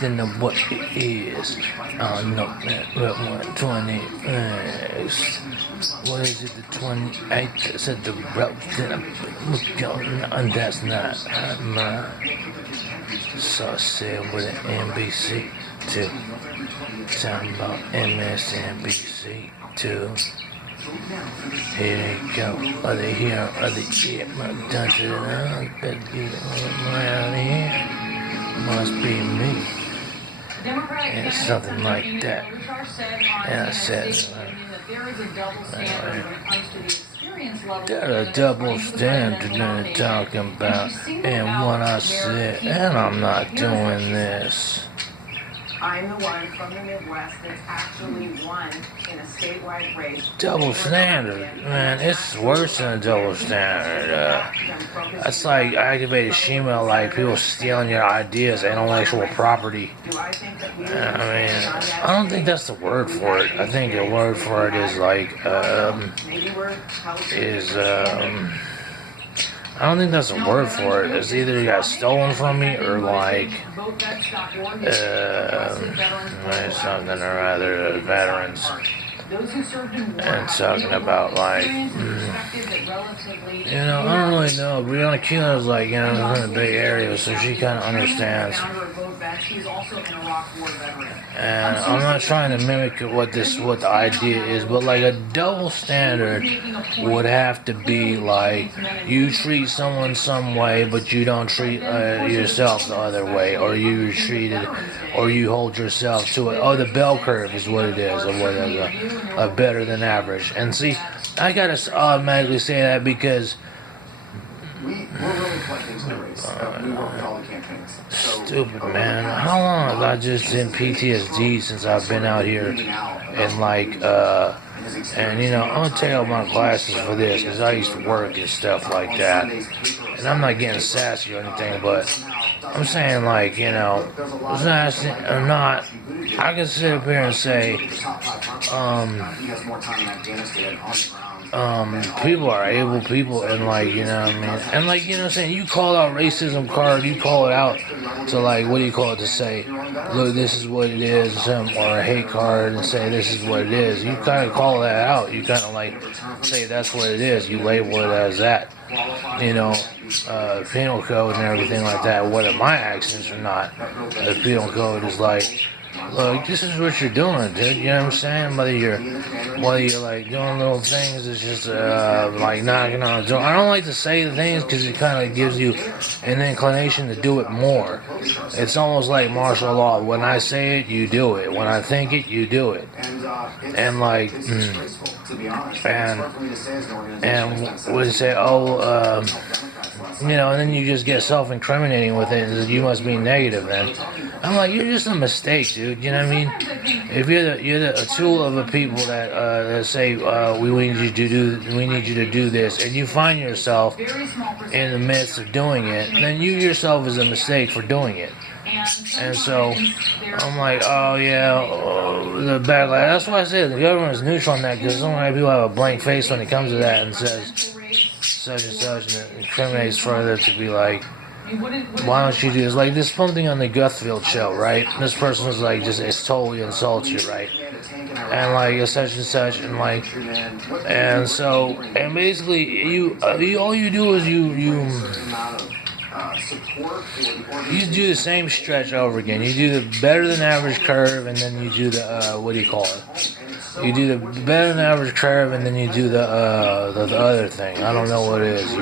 than what it is. I don't know that, but 120. What is it, the 28th? I said the route that and that's not mine. So I said with an NBC too. Talking about MSNBC too. Here you go. Other here, other shit. My dungeon better be around here. Must be me. And something like that. And I said, there's a double standard that they're talking about. And what I said, and I'm not doing this. I'm the one from the Midwest that's actually won in a statewide race. Double standard, man. It's worse than a double standard. That's like activated shemale, like people stealing your ideas, intellectual property. I don't think that's the word for it. I think the word for it is like, I don't think that's a word for it. It's either you got stolen from me or like, something or other, veterans. And talking about like, I don't really know. Breonna Taylor's like, in a big area, so she kind of understands. And I'm not trying to mimic what the idea is, but like a double standard would have to be like you treat someone some way, but you don't treat yourself the other way, or you treat it, or you hold yourself to it. Oh, the bell curve is what it is, or what is a better than average. And see, I gotta automatically say that because we're really collecting stories. We work with all the campaigns. Stupid, man. How long have I just in PTSD since I've been out here and like, and I'm gonna take out my glasses for this because I used to work and stuff like that. And I'm not getting sassy or anything, but I'm saying like, I can sit up here and say, people are able people and like, and like, saying you call out racism card, you call it out to like, what do you call it, to say, look, this is what it is, or a hate card and say this is what it is. You kind of call that out. You kind of like say that's what it is. You label it as that. Penal code and everything like that, whether my actions or not, the penal code is like, look, this is what you're doing, dude. You know what I'm saying? Whether you're like doing little things, it's just like knocking on the door. I don't like to say the things because it kind of gives you an inclination to do it more. It's almost like martial law. When I say it, you do it. When I think it, you do it. And like, and would say, and then you just get self-incriminating with it, and you must be negative then. I'm like, you're just a mistake, dude. You know what I mean? If you're a tool of the people that say we need you to do this, and you find yourself in the midst of doing it, then you yourself is a mistake for doing it. And so I'm like, the backlash. That's why I say the government is neutral on that, because so many people have a blank face when it comes to that and says such and such, and it incriminates further to be like, why don't you do this? Like this something on the Gutfield show, right? This person was like, it's totally insults you, right? And like it's such and such, and like, and so, and basically all you do is you do the same stretch over again. You do the better than average curve, and then you do the what do you call it? You do the better than average curve, and then you do the other thing. I don't know what it is.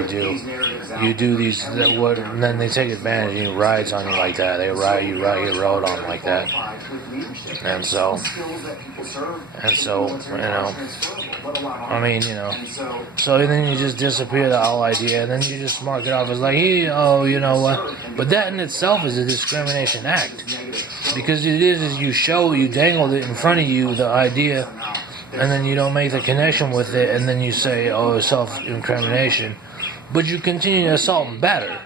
You do these and then they take advantage and rides on you like that. They you rode on like that, and so so then you just disappear the whole idea, and then you just mark it off as like, you know what? But that in itself is a discrimination act, because you dangled it in front of you, the idea, and then you don't make the connection with it, and then you say, self-incrimination, but you continue to assault and batter.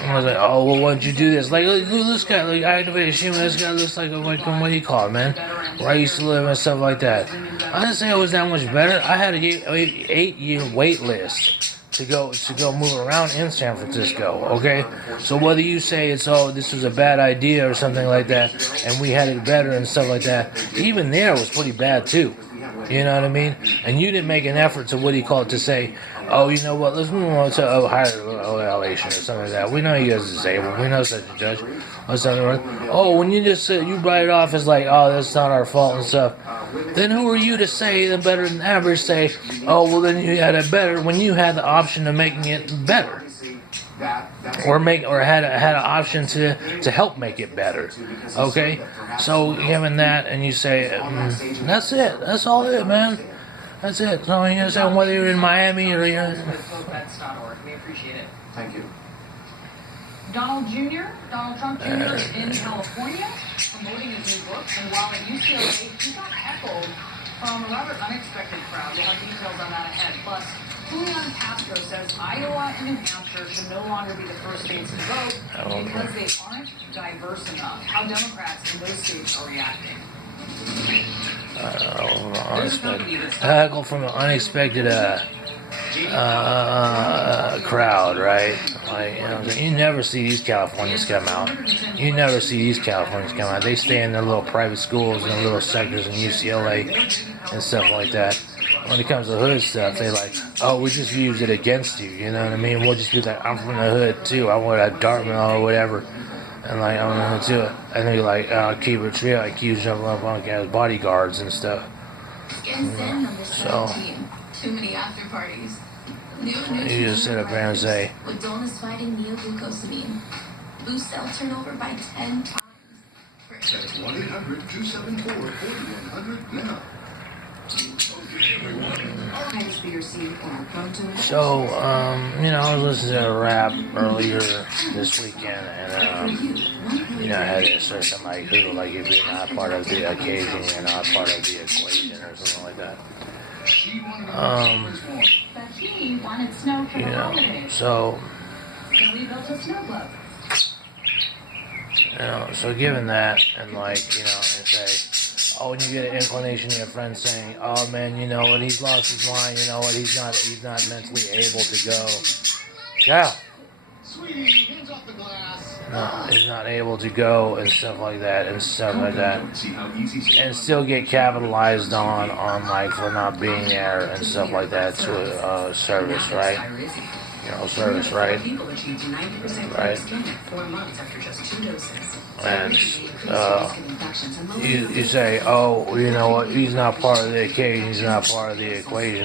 I was like, why'd you do this? Like, look this guy, like, activated human, this guy looks like what do you call it, man? Where I used to live and stuff like that. I didn't say I was that much better. I had an 8-year wait list to go move around in San Francisco. Okay, so whether you say it's this was a bad idea or something like that, and we had it better and stuff like that, even there was pretty bad too. You know what I mean? And you didn't make an effort to say, oh, you know what, let's move on to a higher elevation or something like that. We know you guys are disabled. We know such a judge. Or something. Oh, when you just you write it off as like, oh, that's not our fault and stuff. Then who are you to say the better than average say, oh, well then you had it better when you had the option of making it better, or had an option to help make it better. Okay, so given that, and you say that's it, that's all it, man. That's it. So you're gonna say whether you're in Miami or you're. We appreciate it. Thank you. Donald Trump Jr. is in California promoting his new book, and while at UCLA, he got heckled from a rather unexpected crowd. We'll have details on that ahead. Plus, Julian Castro says Iowa and New Hampshire should no longer be the first states to vote because they aren't diverse enough. How Democrats in those states are reacting. Heckle from an unexpected crowd, right? Like, you never see these Californians come out. You never see these Californians come out. They stay in their little private schools and little sectors in UCLA and stuff like that. When it comes to hood stuff, they like, oh, we just use it against you. You know what I mean? We'll just be like, I'm from the hood too. I went to Dartmouth or whatever. And like, I'm going to do it. And they're like, keep it real. I keep jumping up on guys' bodyguards and stuff. So, too many after parties. You just sit up there and say, Wadone is fighting neoglucosamine. Boost cell turnover by 10 times. That's 1-800-274-4100 now. so, I was listening to a rap earlier this weekend, and, I had to assert somebody who, like, if you're not part of the occasion, you're not part of the equation, or something like that. But he wanted snow for the holidays. So we built a snow globe. So given that, and like, and say, oh, when you get an inclination of your friend saying, oh man, you know what, he's lost his mind, you know what, he's not mentally able to go. Yeah. No, he's not able to go and stuff like that, and still get capitalized on like for not being there and stuff like that to service, right? Service, right? Right. And you say, oh, you know what? He's not part of the occasion. He's not part of the equation.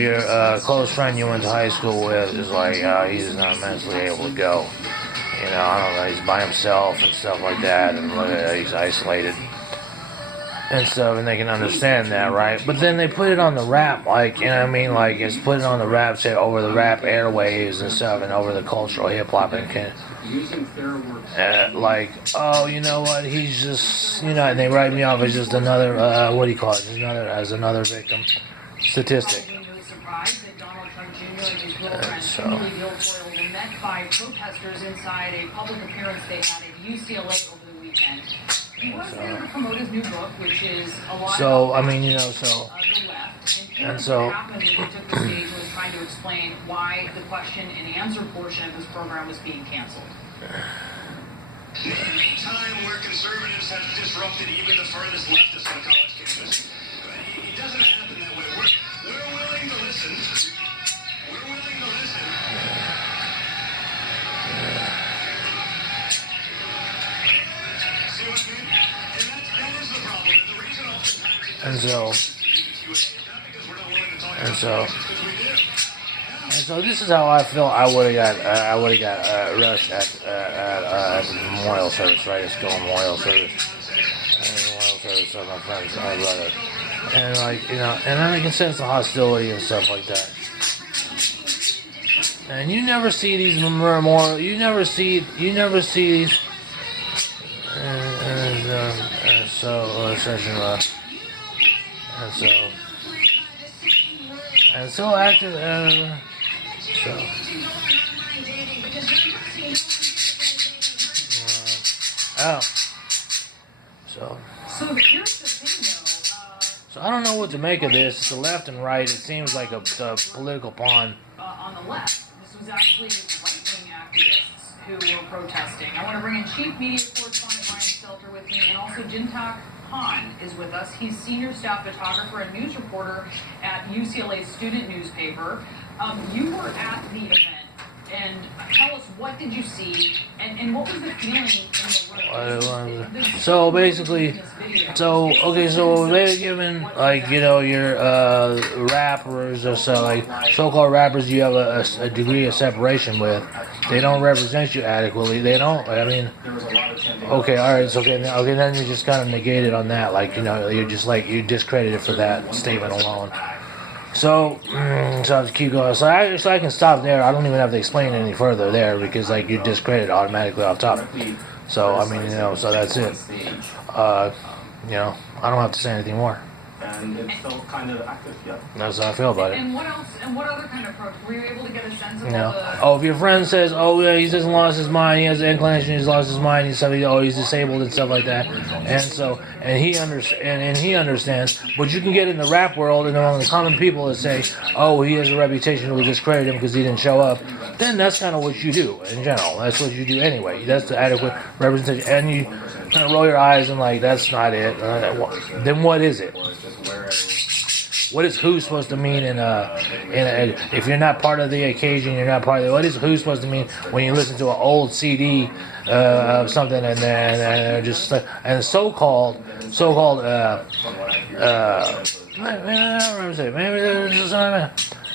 Your close friend you went to high school with is like, he's not mentally able to go. I don't know. He's by himself and stuff like that, and he's isolated and stuff, and they can understand that, right? But then they put it on the rap, like, it's put it on the rap, say, over the rap airwaves and stuff, and over the cultural hip-hop, and like, oh, you know what, he's just, and they write me off as just another, as another victim statistic. So. Met by protesters inside a public appearance they had at UCLA over the weekend. He was there to promote his new book, which is a lot the left. And so, what happened when he took the stage was trying to explain why the question and answer portion of this program was being canceled. Time where conservatives have disrupted even the furthest leftists on college campus. It doesn't happen that way. We're willing to listen. We're willing to listen. See what I mean? And that is the problem. And the reason oftentimes and so this is how I feel. I would have got rushed at memorial service, right? It's still a memorial service. Memorial service of my friend's brother, and and I can sense the hostility and stuff like that. And you never see these memorial. You never see these. And so active. So here's the thing, though. So I don't know what to make of this. It's the left and right. It seems like a political pawn. On the left, this was actually right-wing activists who were protesting. I want to bring in Chief Media Correspondent Ryan Stelter with me, and also Jintak Han is with us. He's senior staff photographer and news reporter at UCLA's student newspaper. You were at the event, and tell us, what did you see, and what was the feeling in the room? So basically, so they're given, like, you know, your rappers or so, like so-called rappers you have a degree of separation with. They don't represent you adequately. They don't. I mean, okay, all right, so okay, then you just kind of negate it on that, like, you know, you're just like you discredited for that statement alone. So I have to keep going. So I can stop there. I don't even have to explain any further there because, like, you discredit automatically off top. So I mean, you know, so that's it. You know, I don't have to say anything more. And it felt kind of active, yeah. That's how I feel about it. And what else? And what other kind of approach? Were you able to get a sense of You know, all the? oh, if your friend says, oh yeah, he doesn't lost his mind, he has an inclination, he's lost his mind, he's something, oh, he's disabled and stuff like that, and he understands. But you can get in the rap world and among the common people that say, oh, he has a reputation, we discredit him because he didn't show up. Then that's kind of what you do in general. That's what you do anyway. That's the adequate representation, and you kind of roll your eyes and like, that's not it. Then what is it? What is who supposed to mean if you're not part of the occasion, you're not part of the, what is who supposed to mean when you listen to an old CD of something and they're just and so-called I don't remember saying, maybe there's just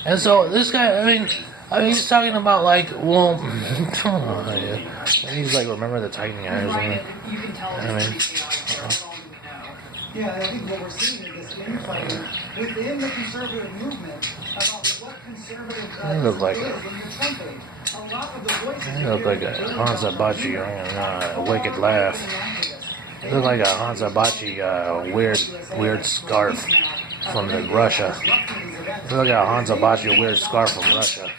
and so this guy, I mean he's talking about like, well, he's like, remember the Titan guy or something. You can tell. I mean, Yeah, I think what we're seeing is this infighting within the conservative movement about what conservative look like is when you're trumping. A lot of the voices you look like a Hansa Bachi a wicked laugh. You look like a Hansa Bachi weird scarf from Russia. You look like a Hansa Bachi weird scarf from Russia.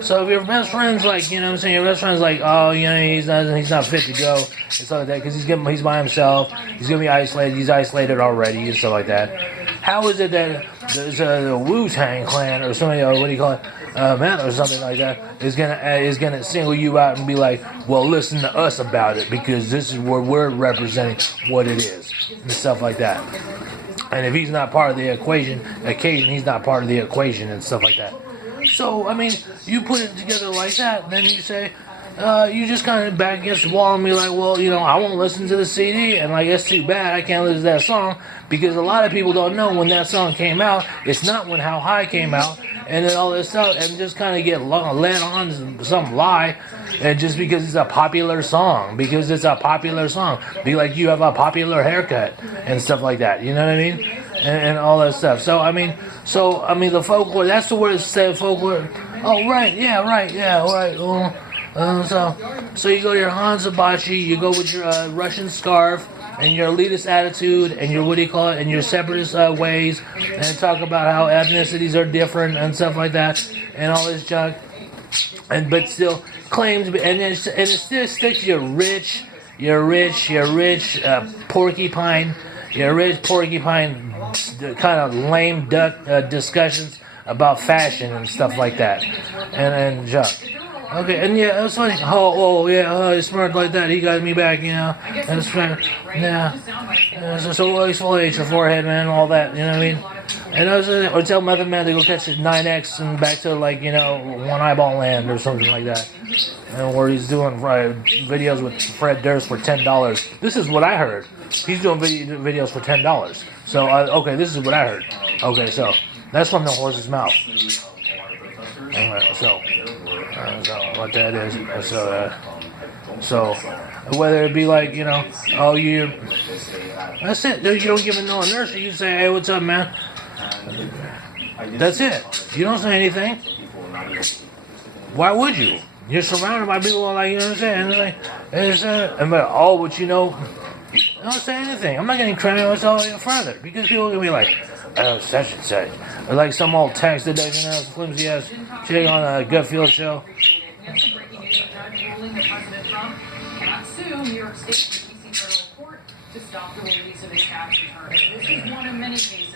So if your best friend's like, you know what I'm saying, your best friend's like, oh, you know, he's not fit to go and stuff like that because he's by himself, he's gonna be isolated, he's isolated already and stuff like that. How is it that there's a Wu-Tang Clan or somebody, or what do you call it, man, or something like that is gonna single you out and be like, well, listen to us about it because this is where we're representing what it is and stuff like that. And if he's not part of the occasion, he's not part of the equation and stuff like that. So, I mean, you put it together like that, and then you say, you just kind of back against the wall and be like, well, you know, I won't listen to the CD, and like, it's too bad I can't listen to that song, because a lot of people don't know when that song came out, it's not when How High came out, and then all this stuff, and just kind of get led on to some lie, and just because it's a popular song, be like you have a popular haircut, and stuff like that, you know what I mean, and all that stuff. So I mean, the folklore, that's the word it said, folklore. Oh, right, yeah, right. So you go to your Hansa Bachi, you go with your Russian scarf, and your elitist attitude, and your, and your separatist ways, and talk about how ethnicities are different and stuff like that, and all this junk, but still claims, and it still sticks to your rich porcupine kind of lame duck discussions about fashion and stuff like that, and junk. Okay, and yeah, it's funny. He smirked like that. He got me back, you know. And it's so exfoliate your forehead, man, all that, you know what I mean? And I was, or tell Method Man to go catch his 9X and back to, like, you know, One Eyeball Land or something like that. And where he's doing videos with Fred Durst for $10. This is what I heard. He's doing videos for $10. So, okay, this is what I heard. Okay, so that's from the horse's mouth. Alright, so what that is. So whether it be like, you know, oh, that's it. You don't give it no inertia. You say, hey, what's up, man? That's it. You don't say anything. Why would you? You're surrounded by people like, you know what I'm saying? But you know, don't say anything. I'm not going to incriminate myself any further because people are going to be like, oh, such and such. Or like some old text that doesn't have flimsy ass chick on a Gutfield show. Yes, breaking news, a judge ruling that President Trump cannot sue New York State and D.C. federal court to stop the release of his captured herd. This is one of many cases